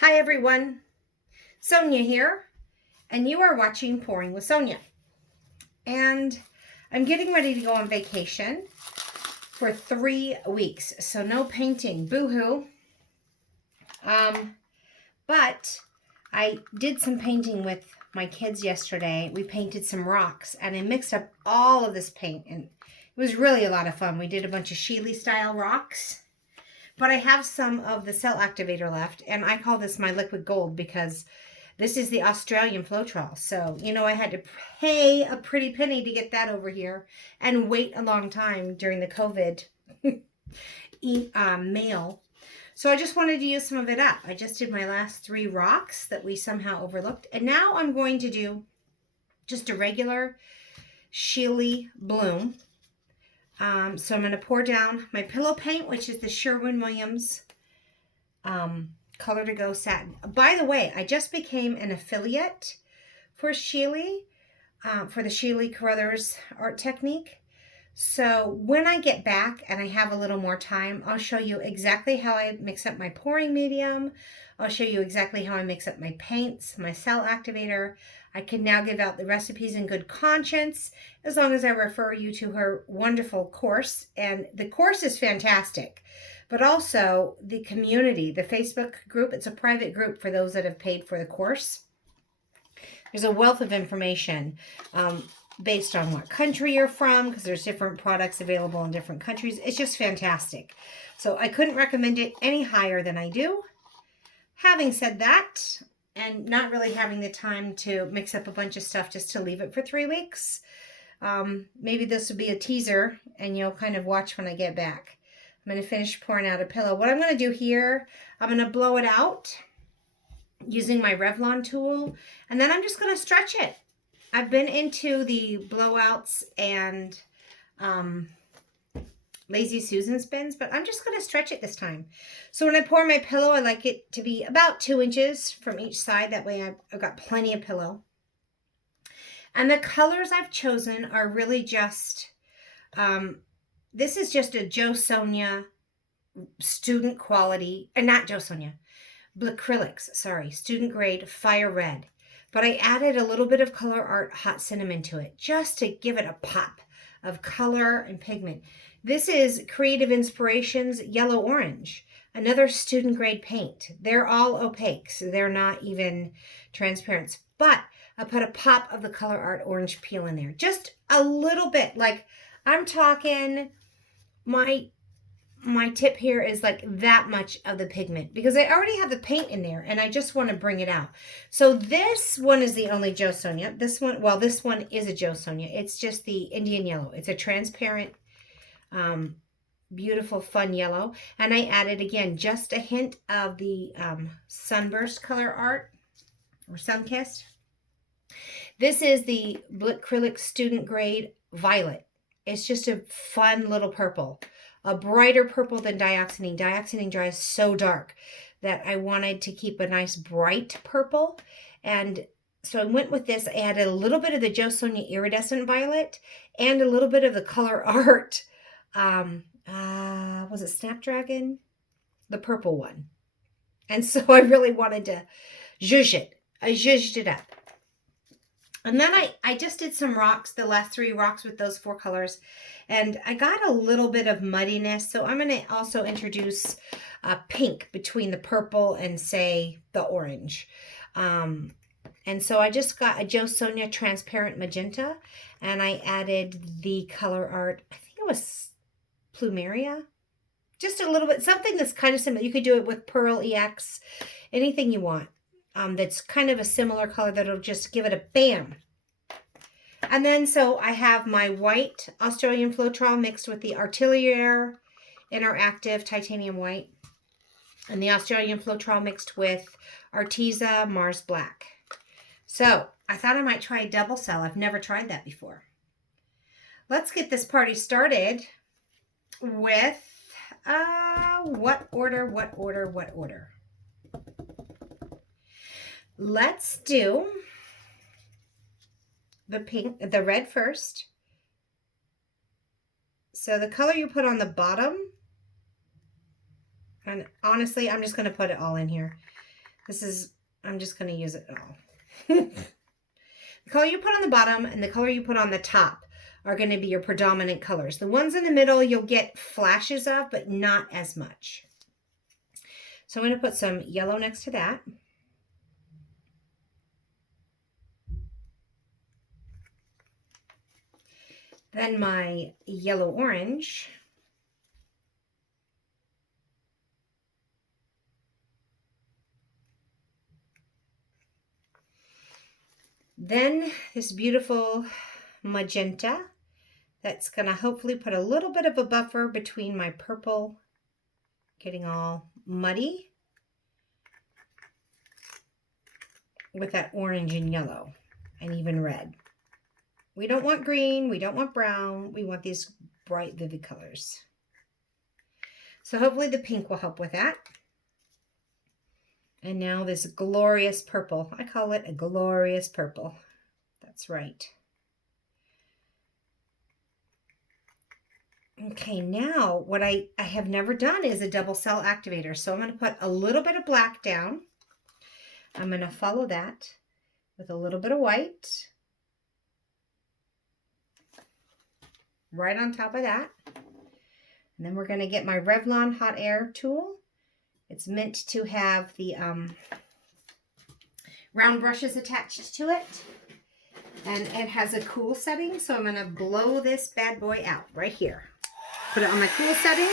Hi everyone, Sonia here, and you are watching Pouring with Sonia. And I'm getting ready to go on vacation for 3 weeks, so no painting, boo-hoo. But I did some painting with my kids yesterday. We painted some rocks, and I mixed up all of this paint, and it was really a lot of fun. We did a bunch of Shelee style rocks. But I have some of the cell activator left, and I call this my liquid gold because this is the Australian Floetrol. So, I had to pay a pretty penny to get that over here and wait a long time during the COVID mail. So I just wanted to use some of it up. I just did my last 3 rocks that we somehow overlooked. And now I'm going to do just a regular Shelee bloom. So I'm going to pour down my pillow paint, which is the Sherwin-Williams Color to Go Satin. By the way, I just became an affiliate for Shelee, for the Shelee Carruthers art technique. So when I get back and I have a little more time, I'll show you exactly how I mix up my pouring medium. I'll show you exactly how I mix up my paints, my cell activator. I can now give out the recipes in good conscience as long as I refer you to her wonderful course. And the course is fantastic, but also the community, the Facebook group. It's a private group for those that have paid for the course. There's a wealth of information based on what country you're from, because there's different products available in different countries. It's just fantastic. So I couldn't recommend it any higher than I do. Having said that, and not really having the time to mix up a bunch of stuff just to leave it for 3 weeks, maybe this will be a teaser and you'll kind of watch when I get back. I'm going to finish pouring out a pillow. What I'm going to do here, I'm going to blow it out using my Revlon tool, and then I'm just going to stretch it. I've been into the blowouts and Lazy Susan spins, but I'm just going to stretch it this time. So when I pour my pillow, I like it to be about 2 inches from each side. That way I've got plenty of pillow. And the colors I've chosen are really just, this is just a Jo Sonia student quality, and not Jo Sonia, acrylics, sorry, student grade fire red. But I added a little bit of Color Art Hot Cinnamon to it just to give it a pop of color and pigment. This is Creative Inspirations Yellow Orange, another student grade paint. They're all opaque, so they're not even transparent. But I put a pop of the Color Art Orange Peel in there. Just a little bit. Like, I'm talking, my tip here is like that much of the pigment, because I already have the paint in there and I just want to bring it out. So this one is the only Jo Sonia. This one, well, this one is a Jo Sonia. It's just the Indian yellow. It's a transparent, beautiful, fun yellow. And I added, again, just a hint of the Sunburst Color Art or Sunkissed. This is the acrylic student grade violet. It's just a fun little purple. A brighter purple than dioxazine. Dioxazine dries so dark that I wanted to keep a nice bright purple. And so I went with this. I added a little bit of the Jo Sonia iridescent violet and a little bit of the Color Art, was it Snapdragon? The purple one. And so I really wanted to zhuzh it. I zhuzhed it up. And then I just did some rocks, the last 3 rocks with those 4 colors. And I got a little bit of muddiness. So I'm going to also introduce pink between the purple and, say, the orange. And so I just got a Jo Sonia transparent magenta. And I added the Color Art, I think it was Plumeria. Just a little bit, something that's kind of similar. You could do it with Pearl EX, anything you want. That's kind of a similar color that'll just give it a bam. And then so I have my white Australian Floetrol mixed with the Artelier Interactive Titanium White and the Australian Floetrol mixed with Arteza Mars Black. So I thought I might try a double cell. I've never tried that before. Let's get this party started with what order? Let's do the red first. So the color you put on the bottom, and honestly, I'm just going to put it all in here. I'm just going to use it all. The color you put on the bottom and the color you put on the top are going to be your predominant colors. The ones in the middle you'll get flashes of, but not as much. So I'm going to put some yellow next to that. Then my yellow orange. Then this beautiful magenta that's going to hopefully put a little bit of a buffer between my purple getting all muddy with that orange and yellow and even red. We don't want green, we don't want brown, we want these bright, vivid colors. So hopefully the pink will help with that. And now this glorious purple. I call it a glorious purple. That's right. Okay, now what I have never done is a double cell activator. So I'm going to put a little bit of black down. I'm going to follow that with a little bit of white. Right on top of that. And then we're going to get my Revlon hot air tool. It's meant to have the round brushes attached to it. And it has a cool setting, so I'm going to blow this bad boy out right here. Put it on my cool setting.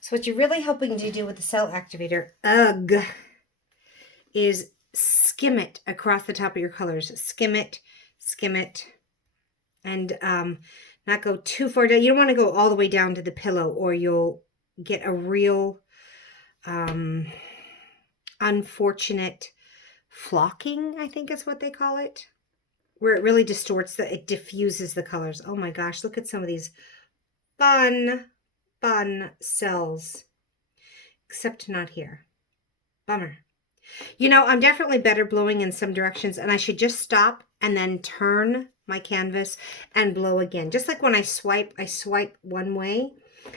So what you're really hoping to do with the cell activator, is skim it across the top of your colors. Skim it, and not go too far down. You don't want to go all the way down to the pillow or you'll get a real unfortunate flocking, I think is what they call it, where it really distorts, it diffuses the colors. Oh my gosh, look at some of these fun cells, except not here. Bummer. You know, I'm definitely better blowing in some directions, and I should just stop and then turn my canvas and blow again. Just like when I swipe one way,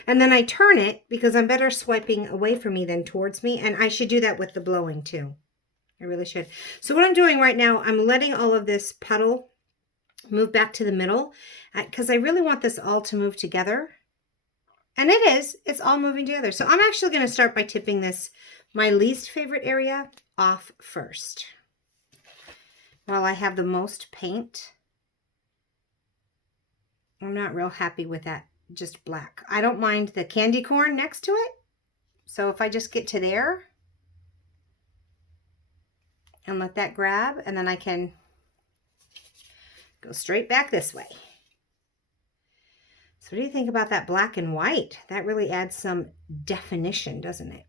and then I turn it because I'm better swiping away from me than towards me, and I should do that with the blowing too. I really should. So what I'm doing right now, I'm letting all of this petal move back to the middle because I really want this all to move together. And it is. It's all moving together. So I'm actually going to start by tipping this, my least favorite area, off first. While I have the most paint, I'm not real happy with that, just black. I don't mind the candy corn next to it. So if I just get to there and let that grab, and then I can go straight back this way. So what do you think about that black and white? That really adds some definition, doesn't it?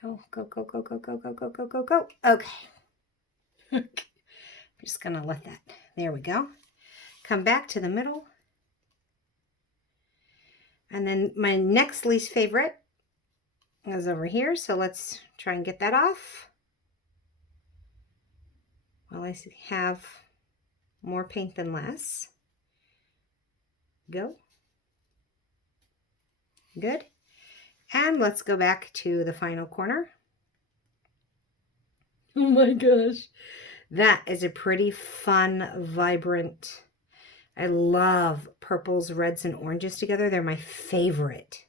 Go, go, go, go, go, go, go, go, go, go, go. Okay. I'm just going to let that. There we go. Come back to the middle. And then my next least favorite is over here. So let's try and get that off. Well, I have more paint than less. Go. Good. And let's go back to the final corner. Oh my gosh. That is a pretty fun, vibrant. I love purples, reds, and oranges together. They're my favorite.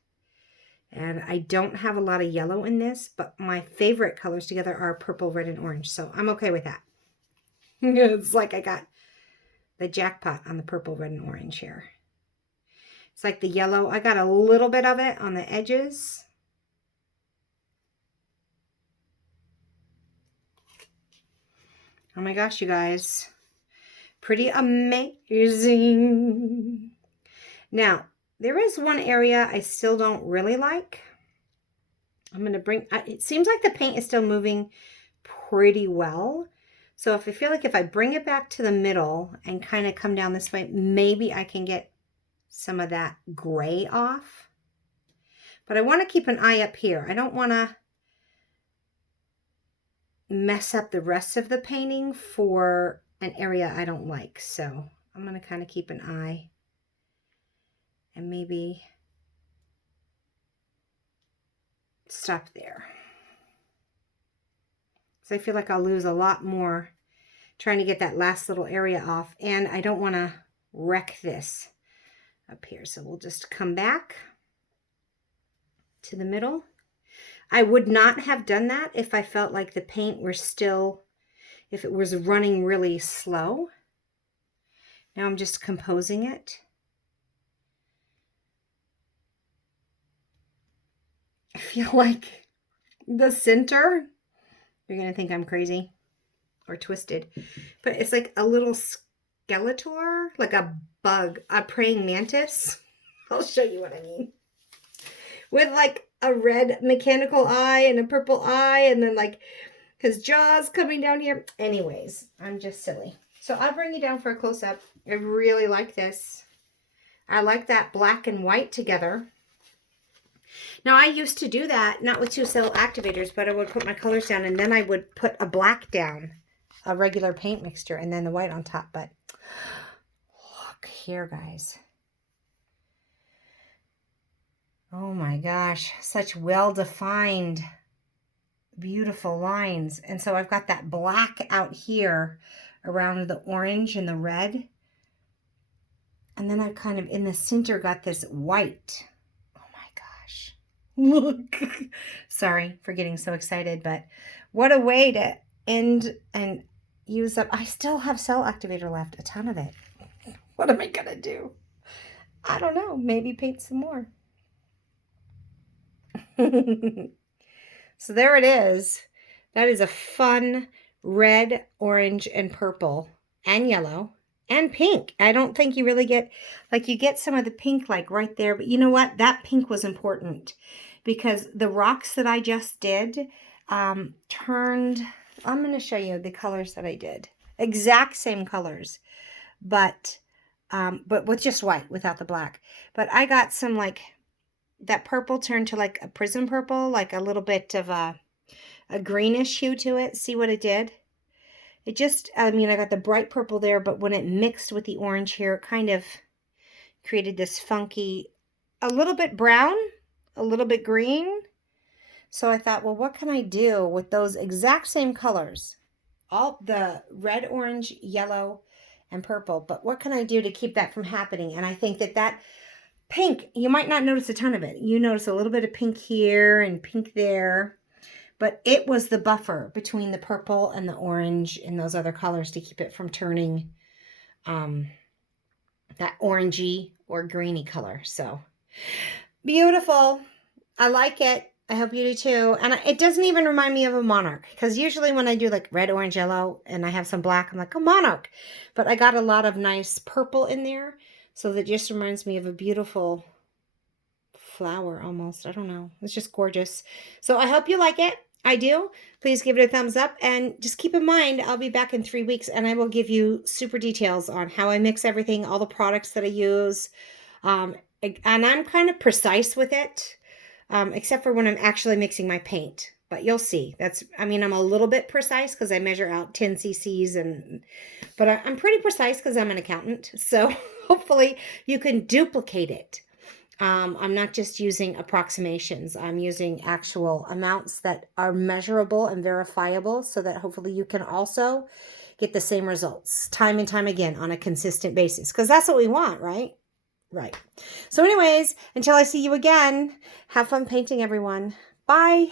And I don't have a lot of yellow in this, but my favorite colors together are purple, red, and orange. So I'm okay with that. It's like I got the jackpot on the purple, red, and orange here. It's like the yellow. I got a little bit of it on the edges. Oh my gosh, you guys. Pretty amazing. Now, there is one area I still don't really like. I'm going to bring, it seems like the paint is still moving pretty well. So if I feel like if I bring it back to the middle and kind of come down this way, maybe I can get some of that gray off. But I want to keep an eye up here. I don't want to mess up the rest of the painting for an area I don't like. So I'm going to kind of keep an eye and maybe stop there. So I feel like I'll lose a lot more trying to get that last little area off, and I don't want to wreck this up here. So we'll just come back to the middle. I would not have done that if I felt like the paint were still, if it was running really slow. Now I'm just composing it. I feel like the center, you're going to think I'm crazy or twisted, but it's like a little skeletor, like a bug, a praying mantis. I'll show you what I mean. With like a red mechanical eye and a purple eye, and then like his jaws coming down here. Anyways, I'm just silly. So I'll bring you down for a close-up. I really like this. I like that black and white together. Now, I used to do that, not with 2 cell activators, but I would put my colors down, and then I would put a black down, a regular paint mixture, and then the white on top. But look here, guys. Oh my gosh, such well-defined, beautiful lines. And so I've got that black out here around the orange and the red. And then I've kind of, in the center, got this white. Oh my gosh. Look. Sorry for getting so excited, but what a way to end and use up. I still have cell activator left, a ton of it. What am I going to do? I don't know. Maybe paint some more. So there it is. That is a fun red, orange, and purple, and yellow, and pink. I don't think you really get, like, you get some of the pink like right there, but you know what? That pink was important because the rocks that I just did turned, I'm going to show you the colors that I did. Exact same colors, but with just white without the black. But I got some like, that purple turned to like a prism purple, like a little bit of a greenish hue to it. See what it did? It just, I mean, I got the bright purple there, but when it mixed with the orange here, it kind of created this funky, a little bit brown, a little bit green. So I thought, well, what can I do with those exact same colors? All the red, orange, yellow, and purple. But what can I do to keep that from happening? And I think that pink, you might not notice a ton of it. You notice a little bit of pink here and pink there. But it was the buffer between the purple and the orange and those other colors to keep it from turning that orangey or greeny color. So beautiful. I like it. I hope you do too. And it doesn't even remind me of a monarch, because usually when I do like red, orange, yellow, and I have some black, I'm like, a monarch. But I got a lot of nice purple in there. So that just reminds me of a beautiful flower almost. I don't know. It's just gorgeous. So I hope you like it. I do. Please give it a thumbs up. And just keep in mind, I'll be back in 3 weeks and I will give you super details on how I mix everything, all the products that I use. And I'm kind of precise with it, except for when I'm actually mixing my paint. But you'll see. I'm a little bit precise because I measure out 10 cc's, but I'm pretty precise because I'm an accountant. So hopefully you can duplicate it. I'm not just using approximations. I'm using actual amounts that are measurable and verifiable so that hopefully you can also get the same results time and time again on a consistent basis, because that's what we want, right? Right. So anyways, until I see you again, have fun painting, everyone. Bye.